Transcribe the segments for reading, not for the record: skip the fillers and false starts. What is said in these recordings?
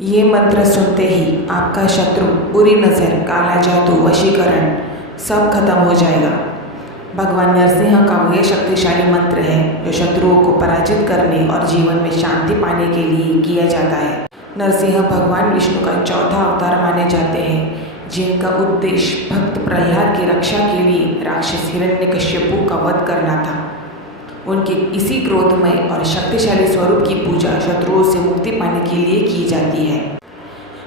ये मंत्र सुनते ही आपका शत्रु, बुरी नज़र, काला जादू, वशीकरण सब खत्म हो जाएगा। भगवान नरसिंह का वो शक्तिशाली मंत्र है जो शत्रुओं को पराजित करने और जीवन में शांति पाने के लिए किया जाता है। नरसिंह भगवान विष्णु का चौथा अवतार माने जाते हैं, जिनका उद्देश्य भक्त प्रहलाद की रक्षा के लिए राक्षस हिरण्यकश्यपु का वध करना था। उनके इसी क्रोधमय और शक्तिशाली स्वरूप की पूजा शत्रुओं से मुक्ति पाने के लिए की जाती है।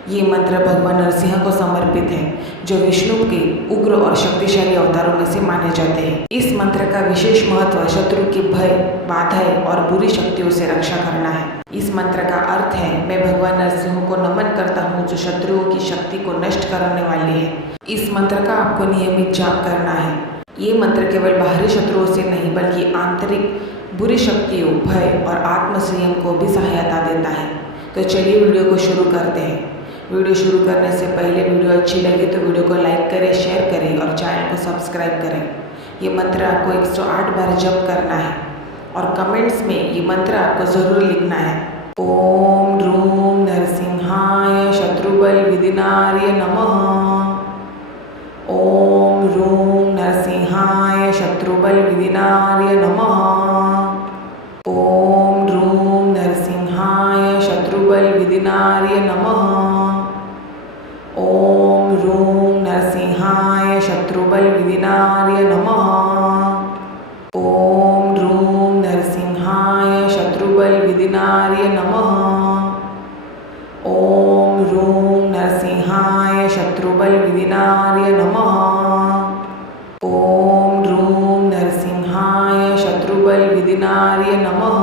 ये मंत्र भगवान नरसिंह को समर्पित है, जो विष्णु के उग्र और शक्तिशाली अवतारों में से माने जाते हैं। इस मंत्र का विशेष महत्व शत्रु के भय, बाधाएं और बुरी शक्तियों से रक्षा करना है। इस मंत्र का अर्थ है, मैं भगवान नरसिंह को नमन करता हूँ जो शत्रुओं की शक्ति को नष्ट करने वाले हैं। इस मंत्र का आपको नियमित जाप करना है। ये मंत्र केवल बाहरी शत्रुओं से नहीं बल्कि आंतरिक बुरी शक्तियों, भय और आत्मसंयम को भी सहायता देता है। तो चलिए वीडियो को शुरू करते हैं। वीडियो शुरू करने से पहले वीडियो अच्छी लगे तो वीडियो को लाइक करें, शेयर करें और चैनल को सब्सक्राइब करें। ये मंत्र आपको 108 बार जप करना है और कमेंट्स में ये मंत्र आपको ज़रूर लिखना है। ओम ह्रूम नरसिंहाय शत्रुबल विदिनार्य नमः। ओम ह्रूम नरसिंहाय शत्रुबल विदिनार्य नमः। ओम ह्रूम नरसिंहाय शत्रुबल विदिनार्य नमः। ओम ह्रूम नरसिंहाय शत्रुबल विदिनार्य नमः। ओम ह्रूम नरसिंहाय शत्रुबल विदिनार्य नमः। ओम ह्रूम नरसिंहाय शत्रुबल विदिनार्य नमः। ओम ह्रूम नरसिंहाय शत्रुबल विदिनार्य नमः।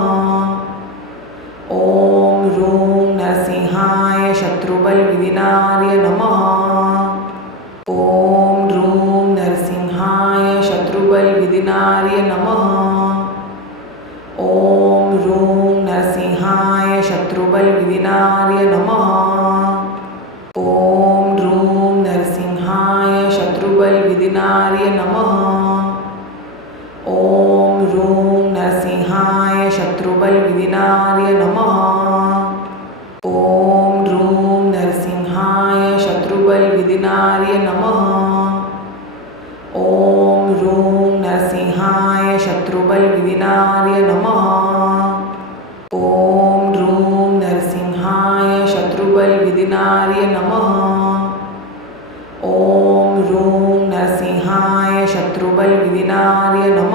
ओम ह्रूम नरसिंहाय शत्रुबल विदिनार्य नमः। ओम ह्रूम नरसिंहाय शत्रुबल विदिनार्य नमः। ओम ह्रूम नरसिंहाय शत्रुबल विदिनार्य नमः। ओम ह्रूम नरसिंहाय शत्रुबल विदिनार्य नमः। ओम ह्रूम नरसिंहाय शत्रुबल विदिनार्य नमः। ओम ह्रूम नरसिंहाय शत्रुबल विदिनार्य नमः। ओम ह्रूम नरसिंहाय शत्रुबल विदिनार्य नमः। ओम ह्रूम नरसिंहाय शत्रुबल विदिनार्य नमः। ओम ह्रूम नरसिंहाय शत्रुबल विदिनार्य नमः। ओम ह्रूम नरसिंहाय शत्रुबल विदिनार्य नमः।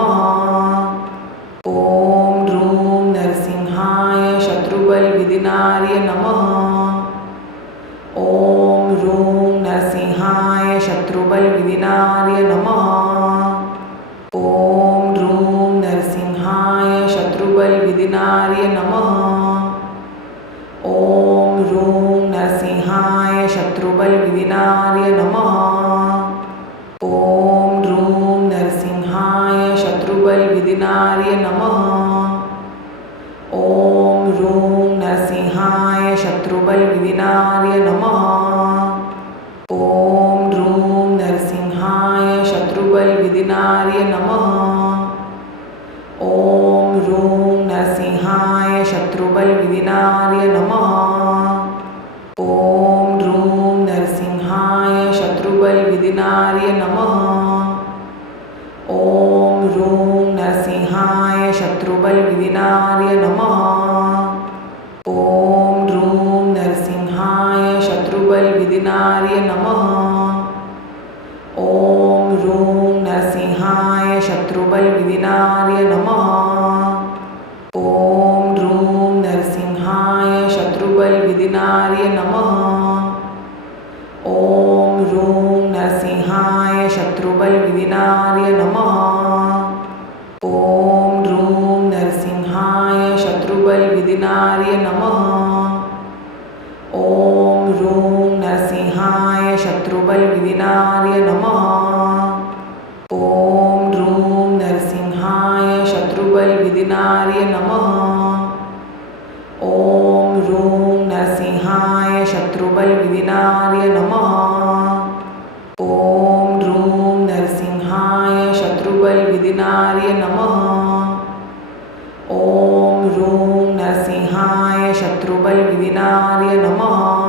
ओम ह्रूम नरसिंहाय शत्रुबल विदिनार्य नमः। ओम ह्रूम नरसिंहाय शत्रुबल विदिनार्य नमः। ओम ह्रूम नरसिंहाय शत्रुबल विदिनार्य नमः। ओम ह्रूम नरसिंहाय शत्रुबल विदिनार्य नमः। ओम ह्रूम नरसिंहाय शत्रुबल विदिनार्य नमः। ओम ह्रूम नरसिंहाय शत्रुबल विदिनार्य नमः। ओम ह्रूम नरसिंहाय शत्रुबल विदिनार्य नमः। ओम ह्रूम नरसिंहाय शत्रुबल विदिनार्य नमः। ओम ह्रूम नरसिंहाय शत्रुबल विदिनार्य नमः। ओम ह्रूम नरसिंहाय शत्रुबल विदिनार्य नमः। ओम ह्रूम नरसिंहाय शत्रुबल विदिनार्य नमः। ओम ह्रूम नरसिंहाय शत्रुबल विदिनार्य नमः। ओम ह्रूम नरसिंहाय शत्रुबल विदिनार्य नमः। ओम ह्रूम नरसिंहाय शत्रुबल विदिनार्य नमः। ओम ह्रूम नरसिंहाय शत्रुबल विदिनार्य नमः। ओम ह्रूम नरसिंहाय शत्रुबल विदिनार्य नमः। ओम ह्रूम नरसिंहाय शत्रुबल विदिनार्य नमः। ओम ह्रूम नरसिंहाय शत्रुबल विदिनार्य नमः। ओम ह्रूम नरसिंहाय शत्रुबल विदिनार्य नमः।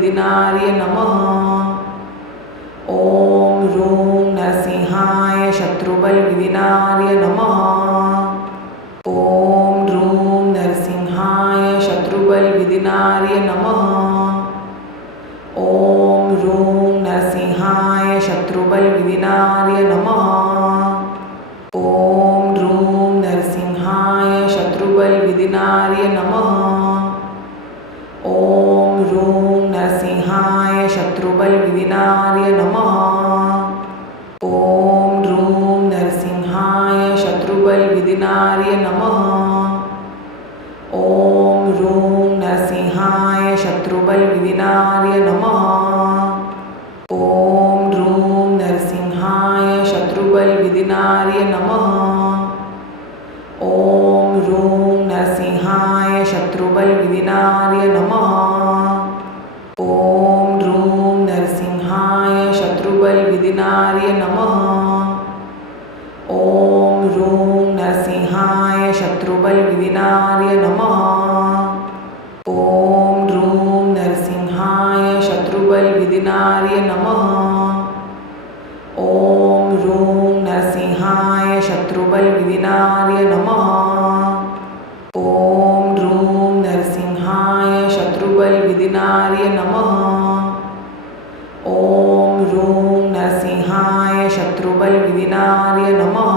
शत्रुबलविदिनार्य नमः। ॐ ह्रूं नरसिंहाय शत्रुबलविदिनार्य नमः। ॐ ह्रूं नरसिंहाय शत्रुबलविदिनार्य नमः। ॐ ह्रूं नरसिंहाय शत्रुबलविदिनार्य नमः। ॐ ह्रूं नरसिंहाय शत्रुबलविदिनार्य नमः। ॐ ह्रूं नरसिंहाय शत्रुबलविदिनार्य नमः। ॐ ह्रूं नरसिंहाय शत्रुबलविदिनार्य नमः। ॐ ह्रूं नरसिंहाय शत्रुबलविदिनार्य नमः। ॐ ह्रूं नरसिंहाय शत्रुबलविदिनार्य नमः। ॐ ह्रूं नरसिंहाय शत्रुबलविदिनार्य नमः। ॐ ह्रूं नरसिंहाय शत्रुबलविदिनार्य नमः। ॐ ह्रूं नरसिंहाय शत्रुबलविदिनार्य नमः। ॐ ह्रूं नरसिंहाय शत्रुबलविदिनार्य नमः। ॐ ह्रूं नरसिंहाय शत्रुबलविदिनार्य नमः। ॐ ह्रूं नरसिंहाय शत्रुबलविदिनार्य नमः। ॐ ह्रूं नरसिंहाय शत्रुबलविदिनार्य नमः।